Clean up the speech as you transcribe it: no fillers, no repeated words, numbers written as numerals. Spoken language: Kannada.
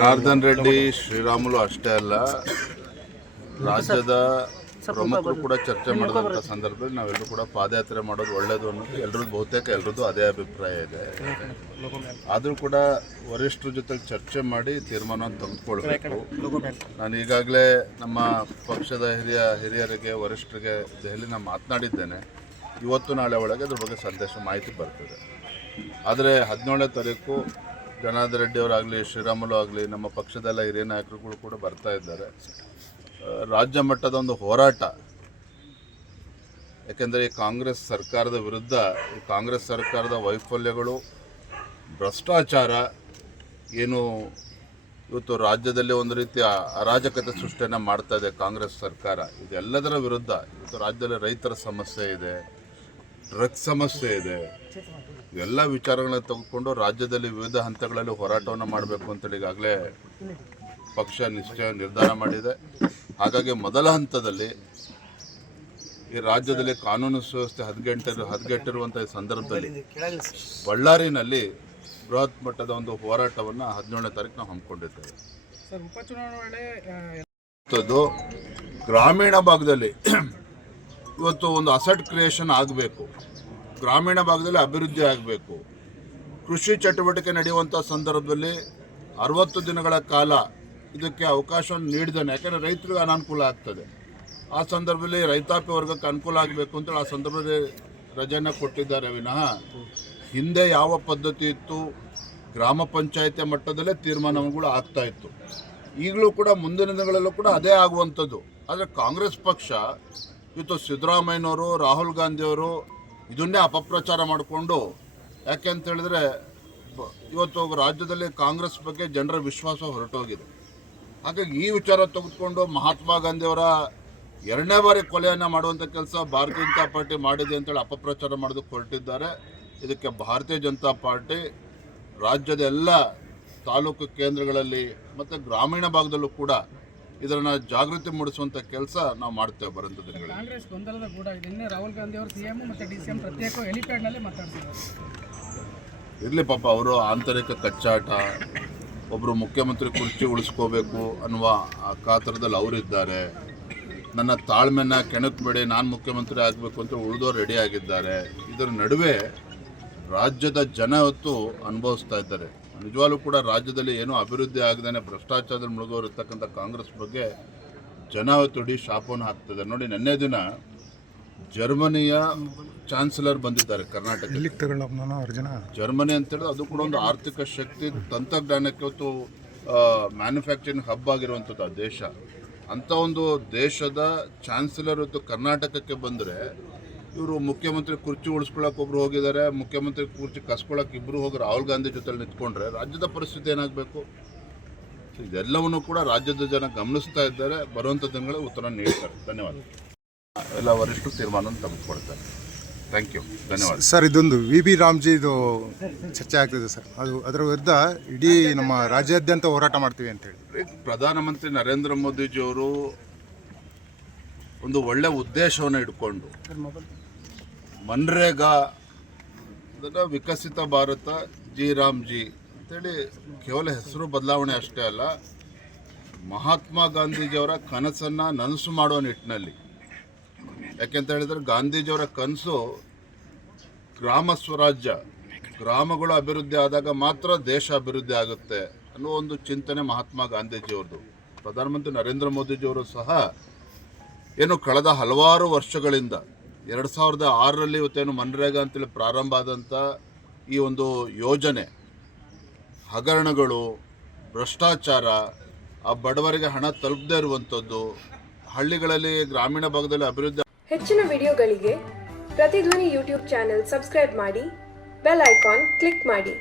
ಜನಾರ್ದನ್ ರೆಡ್ಡಿ ಶ್ರೀರಾಮುಲು ಅಷ್ಟೇ ಅಲ್ಲ, ರಾಜ್ಯದ ಪ್ರಮುಖರು ಕೂಡ ಚರ್ಚೆ ಮಾಡಿದಂಥ ಸಂದರ್ಭದಲ್ಲಿ ನಾವೆಲ್ಲರೂ ಕೂಡ ಪಾದಯಾತ್ರೆ ಮಾಡೋದು ಒಳ್ಳೆಯದು ಅನ್ನೋದು ಬಹುತೇಕ ಎಲ್ಲರದ್ದು ಅದೇ ಅಭಿಪ್ರಾಯ ಇದೆ. ಆದರೂ ಕೂಡ ವರಿಷ್ಠರ ಜೊತೆ ಚರ್ಚೆ ಮಾಡಿ ತೀರ್ಮಾನವನ್ನು ತೆಗೆದುಕೊಳ್ಬೇಕು. ನಾನು ಈಗಾಗಲೇ ನಮ್ಮ ಪಕ್ಷದ ಹಿರಿಯರಿಗೆ ವರಿಷ್ಠರಿಗೆ ದೆಹಲಿನ ಮಾತನಾಡಿದ್ದೇನೆ. ಇವತ್ತು ನಾಳೆ ಒಳಗೆ ಅದ್ರ ಬಗ್ಗೆ ಸಂದೇಶ ಮಾಹಿತಿ ಬರ್ತದೆ. ಆದರೆ 17ನೇ ತಾರೀಕು ಜನಾರ್ದನ್ ರೆಡ್ಡಿ ಅವರಾಗಲಿ, ಶ್ರೀರಾಮುಲು ಆಗಲಿ, ನಮ್ಮ ಪಕ್ಷದೆಲ್ಲ ಹಿರಿಯ ನಾಯಕರುಗಳು ಕೂಡ ಬರ್ತಾ ಇದ್ದಾರೆ. ರಾಜ್ಯ ಮಟ್ಟದ ಒಂದು ಹೋರಾಟ, ಯಾಕೆಂದರೆ ಈ ಕಾಂಗ್ರೆಸ್ ಸರ್ಕಾರದ ವಿರುದ್ಧ, ಈ ಕಾಂಗ್ರೆಸ್ ಸರ್ಕಾರದ ವೈಫಲ್ಯಗಳು, ಭ್ರಷ್ಟಾಚಾರ ಏನು ಇವತ್ತು ರಾಜ್ಯದಲ್ಲಿ ಒಂದು ರೀತಿಯ ಅರಾಜಕತೆ ಸೃಷ್ಟಿಯನ್ನು ಮಾಡ್ತಾ ಇದೆ ಕಾಂಗ್ರೆಸ್ ಸರ್ಕಾರ. ಇದೆಲ್ಲದರ ವಿರುದ್ಧ ಇವತ್ತು ರಾಜ್ಯದಲ್ಲಿ ರೈತರ ಸಮಸ್ಯೆ ಇದೆ, ಡ್ರಗ್ಸ್ ಸಮಸ್ಯೆ ಇದೆ. ಇವೆಲ್ಲ ವಿಚಾರಗಳನ್ನ ತೆಗೆದುಕೊಂಡು ರಾಜ್ಯದಲ್ಲಿ ವಿವಿಧ ಹಂತಗಳಲ್ಲಿ ಹೋರಾಟವನ್ನು ಮಾಡಬೇಕು ಅಂತೇಳಿ ಈಗಾಗಲೇ ಪಕ್ಷ ನಿರ್ಧಾರ ಮಾಡಿದೆ. ಹಾಗಾಗಿ ಮೊದಲ ಹಂತದಲ್ಲಿ ಈ ರಾಜ್ಯದಲ್ಲಿ ಕಾನೂನು ಸುವ್ಯವಸ್ಥೆ ಹದಗೆಟ್ಟಿರುವಂಥ ಸಂದರ್ಭದಲ್ಲಿ ಬಳ್ಳಾರಿನಲ್ಲಿ ಬೃಹತ್ ಮಟ್ಟದ ಒಂದು ಹೋರಾಟವನ್ನು 17ನೇ ತಾರೀಕು ನಾವು ಹಮ್ಮಿಕೊಂಡಿದ್ದೇವೆ. ಗ್ರಾಮೀಣ ಭಾಗದಲ್ಲಿ ಇವತ್ತು ಒಂದು ಅಸೆಟ್ ಕ್ರಿಯೇಷನ್ ಆಗಬೇಕು, ಗ್ರಾಮೀಣ ಭಾಗದಲ್ಲಿ ಅಭಿವೃದ್ಧಿ ಆಗಬೇಕು. ಕೃಷಿ ಚಟುವಟಿಕೆ ನಡೆಯುವಂಥ ಸಂದರ್ಭದಲ್ಲಿ 60 ದಿನಗಳ ಕಾಲ ಇದಕ್ಕೆ ಅವಕಾಶವನ್ನು ನೀಡಿದ್ದಾನೆ. ಯಾಕೆಂದರೆ ರೈತರಿಗೆ ಅನಾನುಕೂಲ ಆಗ್ತದೆ. ಆ ಸಂದರ್ಭದಲ್ಲಿ ರೈತಾಪಿ ವರ್ಗಕ್ಕೆ ಅನುಕೂಲ ಆಗಬೇಕು ಅಂತೇಳಿ ಆ ಸಂದರ್ಭದಲ್ಲಿ ರಜೆಯನ್ನು ಕೊಟ್ಟಿದ್ದಾರೆ ವಿನಃ ಹಿಂದೆ ಯಾವ ಪದ್ಧತಿ ಇತ್ತು, ಗ್ರಾಮ ಪಂಚಾಯತಿ ಮಟ್ಟದಲ್ಲೇ ತೀರ್ಮಾನಗಳು ಆಗ್ತಾ ಇತ್ತು. ಈಗಲೂ ಕೂಡ ಮುಂದಿನ ದಿನಗಳಲ್ಲೂ ಕೂಡ ಅದೇ ಆಗುವಂಥದ್ದು. ಆದರೆ ಕಾಂಗ್ರೆಸ್ ಪಕ್ಷ ಇವತ್ತು ಸಿದ್ದರಾಮಯ್ಯನವರು, ರಾಹುಲ್ ಗಾಂಧಿಯವರು ಇದನ್ನೇ ಅಪಪ್ರಚಾರ ಮಾಡಿಕೊಂಡು, ಯಾಕೆ ಅಂತ ಹೇಳಿದ್ರೆ ಇವತ್ತು ರಾಜ್ಯದಲ್ಲಿ ಕಾಂಗ್ರೆಸ್ ಬಗ್ಗೆ ಜನರ ವಿಶ್ವಾಸ ಹೊರಟೋಗಿದೆ. ಹಾಗಾಗಿ ಈ ವಿಚಾರ ತೆಗೆದುಕೊಂಡು ಮಹಾತ್ಮ ಗಾಂಧಿಯವರ 2ನೇ ಬಾರಿ ಕೊಲೆಯನ್ನು ಮಾಡುವಂಥ ಕೆಲಸ ಭಾರತೀಯ ಜನತಾ ಪಾರ್ಟಿ ಮಾಡಿದೆ ಅಂತೇಳಿ ಅಪಪ್ರಚಾರ ಮಾಡೋದಕ್ಕೆ ಹೊರಟಿದ್ದಾರೆ. ಇದಕ್ಕೆ ಭಾರತೀಯ ಜನತಾ ಪಾರ್ಟಿ ರಾಜ್ಯದ ಎಲ್ಲ ತಾಲೂಕು ಕೇಂದ್ರಗಳಲ್ಲಿ ಮತ್ತು ಗ್ರಾಮೀಣ ಭಾಗದಲ್ಲೂ ಕೂಡ ಇದನ್ನು ಜಾಗೃತಿ ಮೂಡಿಸುವಂಥ ಕೆಲಸ ನಾವು ಮಾಡ್ತೇವೆ ಬರುವಂಥ ದಿನಗಳಲ್ಲಿ. ಕಾಂಗ್ರೆಸ್ ಗೊಂದಲದ ಕೂಡ ಇದನ್ನೇ ರಾಹುಲ್ ಗಾಂಧಿ ಅವರು ಸಿಎಂ ಮತ್ತು ಡಿಸಿಎಂ ಪ್ರತ್ಯೇಕ ಹೆಲಿಪ್ಯಾಡ್ನಲ್ಲಿ ಮಾತಾಡ್ತಿದ್ದಾರೆ. ಇರಲಿ ಪಾಪ, ಅವರು ಆಂತರಿಕ ಕಚ್ಚಾಟ, ಒಬ್ಬರು ಮುಖ್ಯಮಂತ್ರಿ ಕುರ್ಚಿ ಉಳಿಸ್ಕೋಬೇಕು ಅನ್ನುವ ಆ ಕಾತರದಲ್ಲಿ ಅವರಿದ್ದಾರೆ. ನನ್ನ ತಾಳ್ಮೆನ ಕೆಣಕಬೇಡಿ, ನಾನು ಮುಖ್ಯಮಂತ್ರಿ ಆಗಬೇಕು ಅಂತ ಉಳಿದವರು ರೆಡಿ ಆಗಿದ್ದಾರೆ. ಇದರ ನಡುವೆ ರಾಜ್ಯದ ಜನ ಹೊತ್ತು ಅನುಭವಿಸ್ತಾ ಇದ್ದಾರೆ. ನಿಜವಾಗ್ಲೂ ಕೂಡ ರಾಜ್ಯದಲ್ಲಿ ಏನೂ ಅಭಿವೃದ್ಧಿ ಆಗದೇ ಭ್ರಷ್ಟಾಚಾರದಲ್ಲಿ ಮುಳುಗೋರಿರ್ತಕ್ಕಂಥ ಕಾಂಗ್ರೆಸ್ ಬಗ್ಗೆ ಜನ ಹೊತ್ತು ಇಡೀ ಶಾಪವನ್ನು ಹಾಕ್ತಿದ್ದಾರೆ. ನೋಡಿ, ನಿನ್ನೆ ದಿನ ಜರ್ಮನಿಯ ಚಾನ್ಸಲರ್ ಬಂದಿದ್ದಾರೆ ಕರ್ನಾಟಕಕ್ಕೆ. ಜರ್ಮನಿ ಅಂತೇಳಿದ್ರೆ ಅದು ಕೂಡ ಒಂದು ಆರ್ಥಿಕ ಶಕ್ತಿ, ತಂತ್ರಜ್ಞಾನಕ್ಕೆ ಇವತ್ತು ಮ್ಯಾನುಫ್ಯಾಕ್ಚರಿಂಗ್ ಹಬ್ ಆಗಿರುವಂಥದ್ದು ಆ ದೇಶ. ಅಂಥ ಒಂದು ದೇಶದ ಚಾನ್ಸಲರ್ ಇವತ್ತು ಕರ್ನಾಟಕಕ್ಕೆ ಬಂದರೆ ಇವರು ಮುಖ್ಯಮಂತ್ರಿ ಕುರ್ಚಿ ಉಳಿಸ್ಕೊಳ್ಳೋಕೆ ಒಬ್ರು ಹೋಗಿದ್ದಾರೆ, ಮುಖ್ಯಮಂತ್ರಿ ಕುರ್ಚಿ ಕಸ್ಕೊಳ್ಳೋಕೆ ಇಬ್ಬರು ಹೋಗಿ ರಾಹುಲ್ ಗಾಂಧಿ ಜೊತೆ ನಿಂತ್ಕೊಂಡ್ರೆ ರಾಜ್ಯದ ಪರಿಸ್ಥಿತಿ ಏನಾಗಬೇಕು? ಇದೆಲ್ಲವನ್ನು ಕೂಡ ರಾಜ್ಯದ ಜನ ಗಮನಿಸ್ತಾ ಇದ್ದಾರೆ. ಬರುವಂಥ ದಿನಗಳಲ್ಲಿ ಉತ್ತರ ನೀಡ್ತಾರೆ. ಧನ್ಯವಾದ. ಎಲ್ಲ ವರಿಷ್ಠರು ತೀರ್ಮಾನ ತೆಗೆದುಕೊಳ್ತಾರೆ. ಥ್ಯಾಂಕ್ ಯು, ಧನ್ಯವಾದ. ಸರ್, ಇದೊಂದು ವಿ ರಾಮ್ಜಿದು ಚರ್ಚೆ ಆಗ್ತಿದೆ ಸರ್. ಅದರ ವಿರುದ್ಧ ಇಡೀ ನಮ್ಮ ರಾಜ್ಯಾದ್ಯಂತ ಹೋರಾಟ ಮಾಡ್ತೀವಿ ಅಂತೇಳಿ ಪ್ರಧಾನಮಂತ್ರಿ ನರೇಂದ್ರ ಮೋದಿಜಿಯವರು ಒಂದು ಒಳ್ಳೆ ಉದ್ದೇಶವನ್ನು ಇಟ್ಕೊಂಡು ಮನ್ರೇಗಾ ಅದನ್ನು ವಿಕಸಿತ ಭಾರತ ರಾಮ್ಜಿ ಅಂತೇಳಿ ಕೇವಲ ಹೆಸರು ಬದಲಾವಣೆ ಅಷ್ಟೇ ಅಲ್ಲ, ಮಹಾತ್ಮ ಗಾಂಧೀಜಿಯವರ ಕನಸನ್ನು ನನಸು ಮಾಡುವ ನಿಟ್ಟಿನಲ್ಲಿ. ಯಾಕೆಂತ ಹೇಳಿದರೆ ಗಾಂಧೀಜಿಯವರ ಕನಸು ಗ್ರಾಮ ಸ್ವರಾಜ್ಯ, ಗ್ರಾಮಗಳು ಅಭಿವೃದ್ಧಿ ಆದಾಗ ಮಾತ್ರ ದೇಶ ಅಭಿವೃದ್ಧಿ ಆಗುತ್ತೆ ಅನ್ನೋ ಒಂದು ಚಿಂತನೆ ಮಹಾತ್ಮ ಗಾಂಧೀಜಿಯವ್ರದ್ದು. ಪ್ರಧಾನಮಂತ್ರಿ ನರೇಂದ್ರ ಮೋದಿಜಿಯವರು ಸಹ ಏನು ಕಳೆದ ಹಲವಾರು ವರ್ಷಗಳಿಂದ 2006ರಲ್ಲಿ ಇವತ್ತೇನು ಮನ್ರೇಗಾ ಅಂತೇಳಿ ಪ್ರಾರಂಭ ಆದಂಥ ಈ ಒಂದು ಯೋಜನೆ ಹಗರಣಗಳು, ಭ್ರಷ್ಟಾಚಾರ, ಆ ಬಡವರಿಗೆ ಹಣ ತಲುಪದೇ ಇರುವಂಥದ್ದು, ಹಳ್ಳಿಗಳಲ್ಲಿ ಗ್ರಾಮೀಣ ಭಾಗದಲ್ಲಿ ಅಭಿವೃದ್ಧಿ. ಹೆಚ್ಚಿನ ವಿಡಿಯೋಗಳಿಗೆ ಪ್ರತಿಧ್ವನಿ ಯೂಟ್ಯೂಬ್ ಚಾನೆಲ್ ಸಬ್ಸ್ಕ್ರೈಬ್ ಮಾಡಿ, ಬೆಲ್ ಐಕಾನ್ ಕ್ಲಿಕ್ ಮಾಡಿ.